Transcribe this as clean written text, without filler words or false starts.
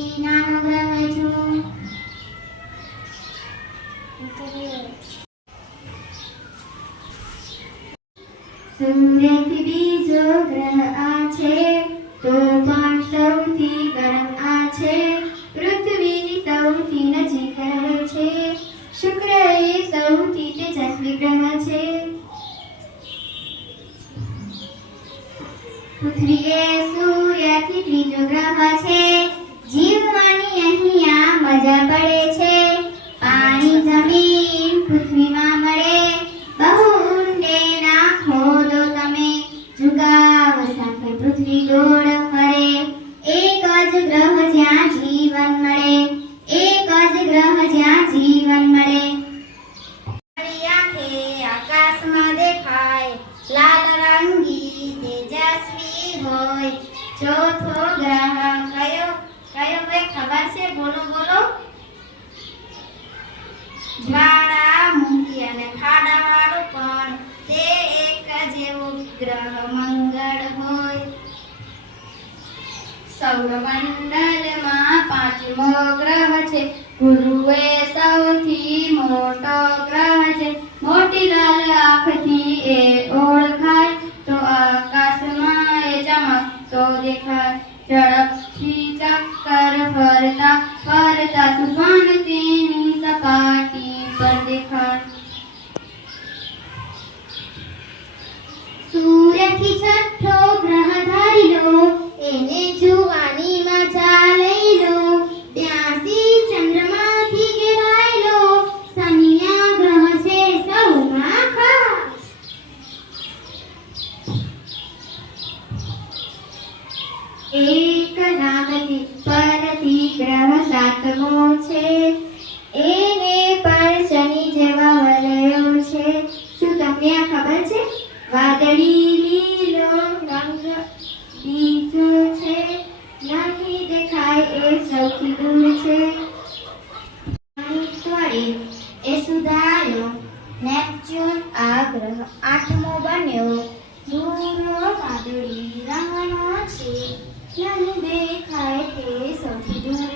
સૌથી નાનો ગ્રહ છું. સૂર્યથી બીજો ગ્રહ આ છે, તો પણ સૌથી ગરમ આ છે. પૃથ્વીની સૌથી નજીક રહે છે. શુક્ર એ સૌથી તેજસ્વી ગ્રહ છે. પૃથ્વી એ સૂર્યથી ત્રીજો ગ્રહ છે. જીવવાની અહીંયા મજા પડે છે. પાણી જમીન પૃથ્વીમાં મળે. બહુ ઊંડે ના ખોદો તમે, જુગાવ સાથે પૃથ્વી ગોળ ફરે. એક જ ગ્રહ જ્યાં જીવન મળે. એક જ ગ્રહ જ્યાં જીવન મળે. આંખે આકાશમાં દેખાય, લાલ રંગી તેજસ્વી હોય. ચોથો ગ્રહ કયો કયો કોઈ ખબર છે? બોલો બોલો. જ્વાળામુખી અને ખાડાવાળું પણ તે એક જેવું ગ્રહ મંગળ હોય. સૌરમંડળમાં પાંચમો ગ્રહ છે. ગુરુ એ સૌથી મોટો ગ્રહ છે. મોટી લાલ આંખથી એ ઓળખાય, તો આકાશમાં એ ચમકતો દેખાય. ઝડપથી ચક્કર ફરતા ફરતા તુફાન તેની સપાટી પર દેખાય. સૂર્યથી છઠ્ઠો ગ્રહ ધારી લો, એને જોવાની મજા લઈ લો. 82 ચંદ્રમાંથી ઘેરાયેલો શનિ આ ગ્રહ છે સૌમાં ખાસ. એક નામથી પરથી ગ્રહ સાતમો છે. એને પણ શનિ જેવા વલયો છે. શું તમને આ ખબર છે? વાદળી લીલો રંગ બીજો છે. નહીં દેખાય એ સૌથી દૂર છે. ત્વરે એ સુધાર્યો. નેપચ્યુન આ ગ્રહ આઠમો બન્યો. ભૂરો વાદળી રંગનો છે. નહીં દેખાય તે સૌથી દૂર